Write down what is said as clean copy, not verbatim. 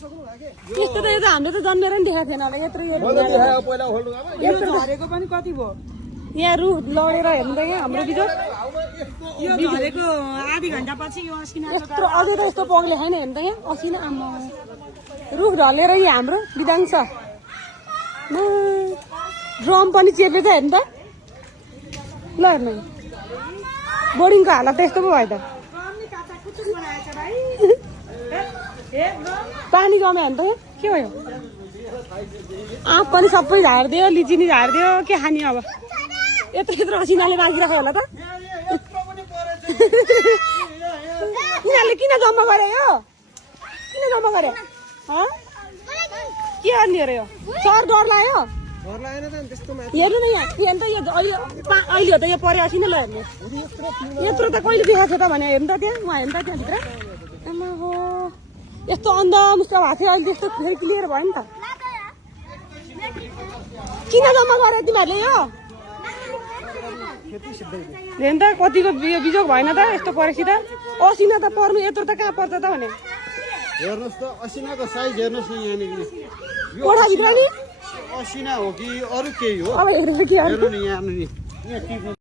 त्यस्तो त यो त हामीले त जन्मेर नि देखाएको थिएन होला यत्रो झरेको पनि कति भयो यहाँ रुख लडेर हेर्नु त यहाँ हाम्रो बिजोग यो झरेको आधी घण्टा पछि यो असिना यत्रो अझै त यस्तो पग्ले छैन हेर्नु त यहाँ असिना आम्मा रुख ढलेर यहाँ हाम्रो बिदाङ्छ ड्रम पनि चेपेछ हेर्नु त ल हेर्नु बोर्डिङको हालत त यस्तो पो भयो त पानी जम्यो भने त के भयो आँप पनि सबै झारिदियो लिचिनी झारिदियो के खाने अब यत्रो यत्रो असिनाले बाँचिरहेको होला त यिनीहरूले किन जम्मा गरे यो किन जम्मा गरे के गर्ने अरे यो सर डर लाग्यो हेर्नु न यहाँ त यो अहिले हो त यो परे असिना ल हेर्नु यत्रो त कहिले देखाएको छ त भने हेर्नु त त्यहाँ उहाँ हेर्नु त त्यहाँभित्र आमा हो यस्तो अन्ध मुस्क भएको थियो अहिले त्यस्तो फेरि क्लियर भयो नि त किन जम्मा गरे तिमीहरूले यो हेर्नु त कतिको बिजोग भएन त यस्तो परेपछि त असिना त पर्नु यत्रो त कहाँ पर्छ त भने हेर्नुहोस् त असिनाको साइज हेर्नुहोस् न यहाँनिर कोठाभित्र नि असिना हो कि अरू केही हो अब हेरेर के हेर्नु नि यहाँ